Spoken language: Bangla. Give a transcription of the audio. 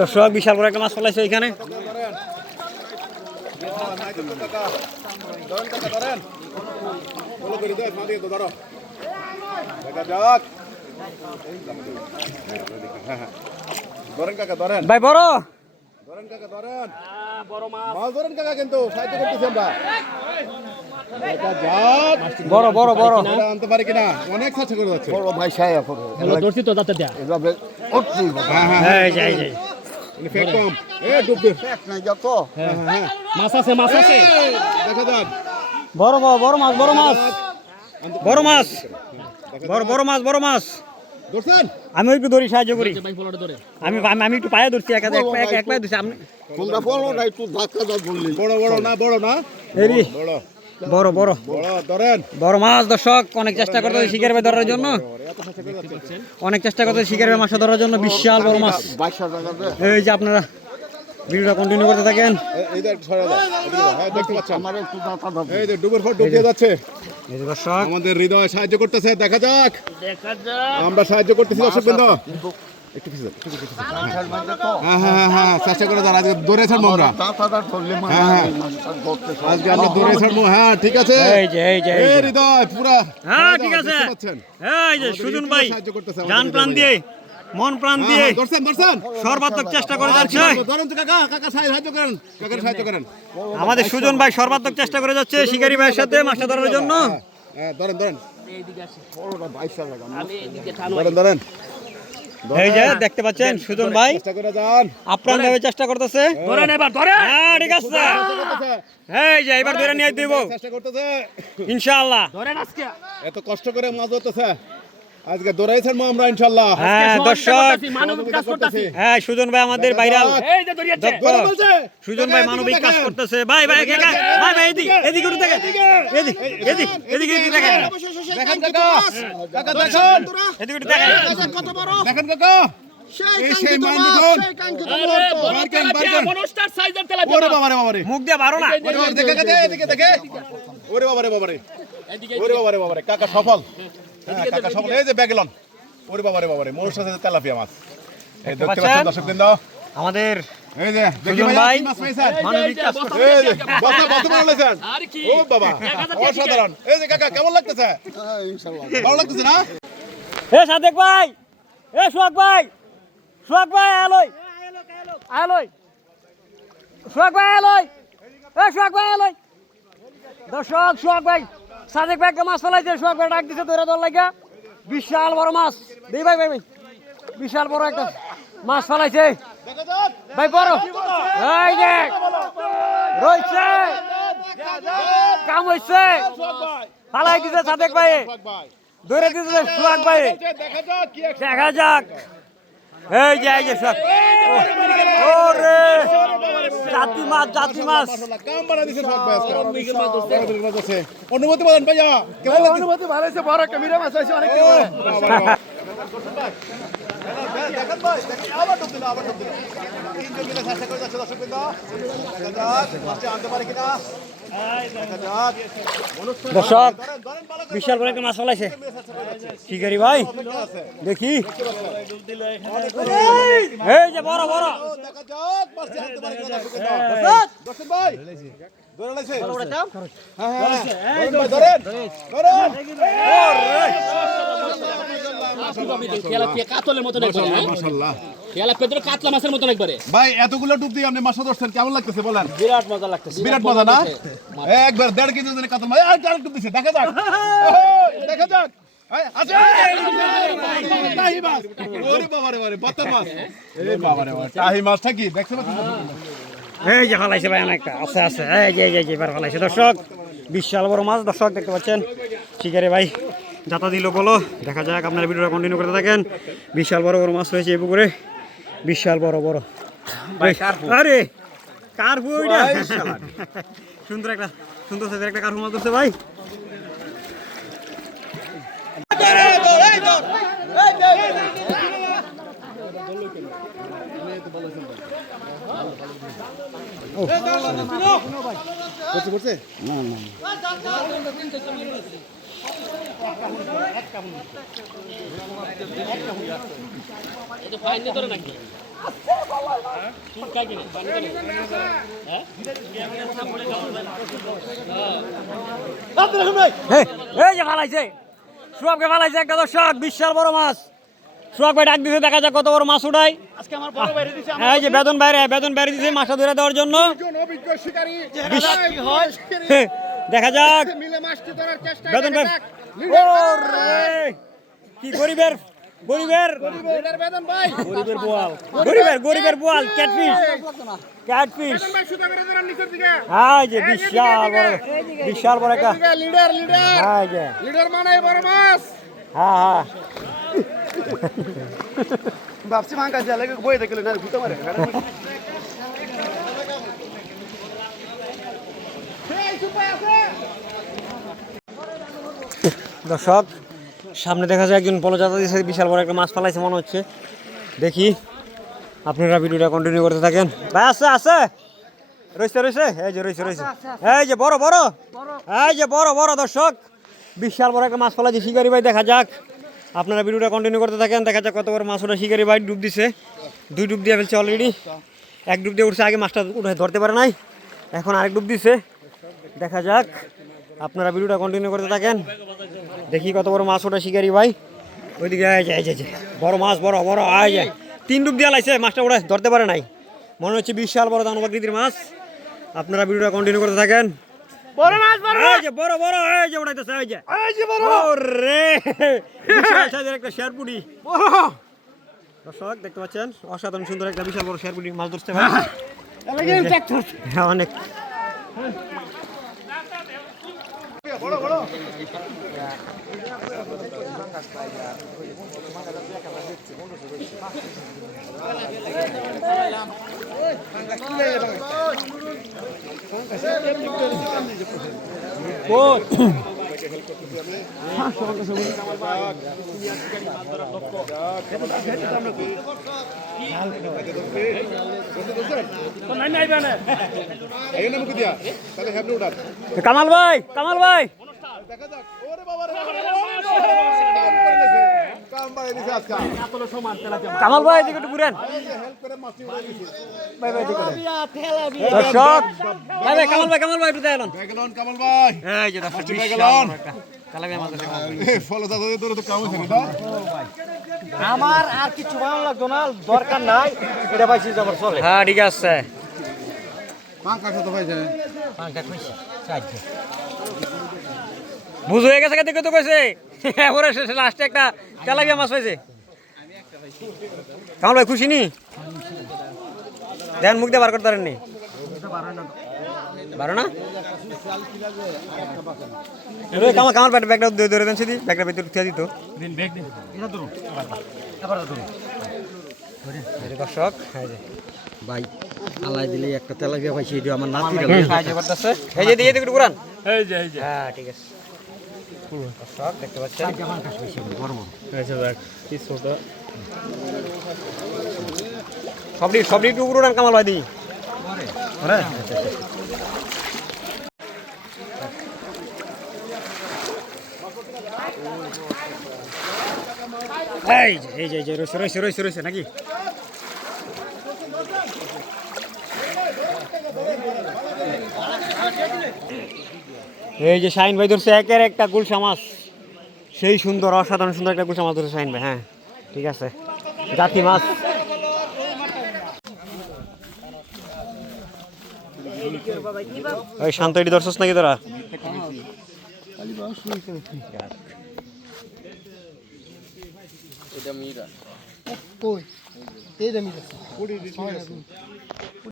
দর্শক বিশাল বড় একটা মাছ ফলাইছে এখানে। ভাই বড় কিন্তু বড় বড় বড় আনতে পারি কিনা অনেক চেষ্টা করে যাচ্ছে ভাই সাহেব ধরছি তো যাতে দেয়া কম ডুব দে মাছ আছে মাছ আছে দেখা যাক বড় বড় বড় মাছ বড় মাছ বড় মাছ বড় বড় মাছ বড় মাছ ধরছেন আমি একটু ধরি সাহায্য করি আমি আমি একটু পায়ে ধরছি এক পায়ে ধরছি আপনি তোমরা বলো না একটু ধাক্কা দাও বললি বড় বড় না এই বড় বড় বড় ধরেন বড় মাছ। দর্শক অনেক চেষ্টা করতে শিকার ভাই ধরার জন্য, অনেক চেষ্টা করতে শিকার ভাই মাছ ধরার জন্য। বিশাল বড় মাছ। এই যে আপনারা ভিডিওটা কন্টিনিউ করতে থাকেন। এই যে ছড়া দাও হ্যাঁ দেখতে পাচ্ছেন এই যে ডুবের পর ডুব দিয়ে যাচ্ছে। এই যে দর্শক আমাদের হৃদয় সাহায্য করতেছে, দেখা যাক আমরা সাহায্য করতেছি দর্শক বৃন্দ। একটু পিছে হ্যাঁ চেষ্টা করে যান। আজকে দৌড়ে ছাড়বো আমরা, আজকে আমরা দৌড়ে ছাড়বো। হ্যাঁ ঠিক আছে এই যে হৃদয় পুরা হ্যাঁ ঠিক আছে। এই যে সুজন ভাই জান প্রাণ দিয়ে মন প্রাণ দিয়ে দর্শন সর্বাত্মক চেষ্টা করে যাচ্ছে। আমাদের সুজন ভাই সর্বাত্মক চেষ্টা করে যাচ্ছে শিকারি ভাইয়ের সাথে মাছটা ধরার জন্য। ধরেন এই যে দেখতে পাচ্ছেন সুজন ভাই আপ্রাণ ভাবে চেষ্টা করতেছে। ধরেন এবার ধরেন। হ্যাঁ ঠিক আছে। এই যে এবার ধরে নিয়ে দিব চেষ্টা করতেছে ইনশাআল্লাহ। ধরেন আজকে এত কষ্ট করে মাছ ধরতেছে, আজকে দৌড়াইছেন আমরা ইনশাআল্লাহ। হ্যাঁ দর্শক হ্যাঁ সুজন ভাই আমাদের ভাইরাল। এই যে সুজন ভাই মানবিক কাজ করতেছে। ভাই ভাই ভাই ভাই এদিকে এদিকে উঠে দেখেন, এদিকে এদিকে এদিকে দেখেন, দেখেন কাকা কাকা দেখেন এদিকে উঠে দেখেন কত বড় দেখেন কাকা সেই মাছ দেখুন। ওরে বাবা রে মুখ দিয়ে বারো না দেখে এদিকে দেখে ওরে বাবা রে ওরে বাবা রে কাকা সফল। কাকা সফল। এই যে ব্যাগলন ওরে বাবা রে মোর সাথে তেলাপিয়া মাছ। এই দেখতে পাচ্ছেন দর্শকবৃন্দ আমাদের এই যে দেখি ভাই মাছ পাইছেন মানবিক কাজ করতে। এই যে বসে বলেছেন ও বাবা অসাধারণ। এই যে কাকা কেমন লাগতেছে? ইনশাআল্লাহ ভালো লাগতেছে না? এ সাদেক ভাই এ সোহাগ ভাই আলোই আলোই সোহাগ ভাই আলোই এ সোহাগ ভাই আলোই। দর্শক সোহাগ ভাই সাদেক ভাইকে মাছ ফেলাইছে, সোহাগ ভাই ডাক দিছে ধরে ধর লাগা। বিশাল বড় মাছ দেই ভাই ভাই ভাই বিশাল বড় একটা মাছ ফেলাইছে ভাই বড়। এই যে রইছে কাম হইছে ফালাই দিছে সাদেক ভাই ধরে দিছে সোহাগ ভাই। দেখা যাক এই যে সোহাগ ওরে জাতি মাছ কাম বাড়া দিছে সব ভাই আজকে অনুমতি বলেন ভাইয়া কেমন লাগছে? অনুমতি ভালো হইছে, বড় একটা মিরা মাছ আইছে অনেক দিন পরে। দেখেন ভাই দেখি আবার ডুব দিল তিনজন মিলে চেষ্টা করে যাচ্ছে দর্শকবৃন্দ। দেখা যাক মাছটা আনতে পারে কিনা। দেখা যাক দর্শক বিশাল বড় একটা মাছ ফলাইছে শিকারি ভাই দেখি। এই যে বড় বড় দেখা যাক মাছটা আনতে পারে কিনা দর্শকবৃন্দ। দর্শক ভাই ধরে লাইছে হ্যাঁ ধরেন ভাই এতগুলো ডুব দিয়ে আপনি মাছ ধরছেন, কেমন লাগতেছে বলেন? বিরাট মজা লাগতেছে। বিরাট মজা না? একবার 1.5 কেজি ওজনের কাতল মাছ আর ডুব দিছে। দেখা যাক দেখা যাক মাছটা কি দেখতে পাচ্ছেন? এই যে ফলাইছে ভাই অনেকটা আছে এই যে এবার ফলাইছে দর্শক বিশাল বড় মাছ। দর্শক দেখতে পাচ্ছেন শিকারে ভাই যাতা দিল বলো। দেখা যাক আপনারা ভিডিওটা কন্টিনিউ করতে থাকেন। বিশাল বড় মাছ হয়েছে এই পুকুরে, বিশাল বড় আরে কার্পু সুন্দর সাইজের একটা কার্পু মাছ ধরছে ভাই। করছে না এই যে ফালাইছে সোহাগকে ফালাইছে একটা দর্শক বিশাল বড় মাছ সোহাগ ভাই ডাক দিছে দেখা যাক কত বড় মাছ উঠায় এই যে বেতন বাইরে দিছে মাছটা ধরে দেওয়ার জন্য দেখা যাক বেতন ভাই কি গরিবের বোয়াল ক্যাটফিশ হ্যাঁ যে বিশাল বড় একটা হ্যাঁ যে হ্যাঁ ভাবছি মাঙ্কা যা লাগে বই দেখলে না ঘুরতে পারে দর্শক সামনে দেখা যায় একজন পলজাতা দিয়েছে বিশাল বড় একটা মাছ ফালাইছে মনে হচ্ছে দেখি আপনারা ভিডিওটা কন্টিনিউ করতে থাকেন ভাই আছে রয়েছে এই যে বড় দর্শক বিশাল বড় একটা মাছ ফালাইছে শিকারি ভাই দেখা যাক আপনারা ভিডিওটা কন্টিনিউ করতে থাকেন দেখা যাক কত বড় মাছ ওটা শিকারি ভাই ডুব দিছে 2 ডুব দিয়ে ফেলছে অলরেডি 1 ডুব দিয়ে উঠছে আগে মাছটা উঠে ধরতে পারে নাই এখন আরেক ডুব দিছে দেখা যাক আপনারা ভিডিওটা কন্টিনিউ করতে থাকেন দেখি কত বড় মাছ ওটা শিকারি ভাই ওইদিকে বড় মাছ বড় আয় যায় 3 ডুব দিয়ে লাইছে মাছটা ওটা ধরতে পারে নাই মনে হচ্ছে বিশাল বড় দানবাকৃতির মাছ আপনারা ভিডিওটা কন্টিনিউ করতে থাকেন বড় এই যে উড়াইতেছে এই যে বড় ওরে বিশাল সাইজের একটা শেরপুটি দর্শক দেখতে পাচ্ছেন অসাধারণ সুন্দর একটা বিশাল বড় শেরপুটি মাছ ধরতে ভাই অনেক কামাল ভাই কামাল ভাই এদিকে একটু ঘুরেন দর্শক ভাই কামাল ভাই একটু দেখেন কামাল ভাই এই যে দর্শক আমার আর কিছু ভালো লাগতো না দরকার নাই এটা পাইছি আমার চলে হ্যাঁ ঠিক আছে পাঙ্কা কত পাইছে বুঝ হয়ে গেছে দেখে তো কইছে এবারে শেষে লাস্টে একটা তেলাপিয়া মাছ পাইছে কামাল ভাই খুশি নি দেন মুখ দিয়ে বার করতে পারেননি বারো না কামাল পাটে ব্যাগটা ধরে দেন সেদি ব্যাগটা ভিতরে উঠিয়ে দিত দর্শক ভাই আল্লাহ দিলে একটা তেলাপিয়া পাইছি এটা আমার নাতি এই যে দিয়ে একটু ঘুরান হ্যাঁ ঠিক আছে দর্শক দেখতে পাচ্ছেন সবটি একটু ঘুরান কামাল ভাই দি এই যে রয়েছে নাকি এই যে শাহিন ভাই ধরছে একের একটা গুলশা মাছ সেই সুন্দর অসাধারণ সুন্দর একটা গুলশা মাছ ধরছে শাহিন ভাই হ্যাঁ ঠিক আছে জাতি মাছ ওই শান্ত এটি ধরছস নাকি তোরা এটা মিরা কই এইটা মিরা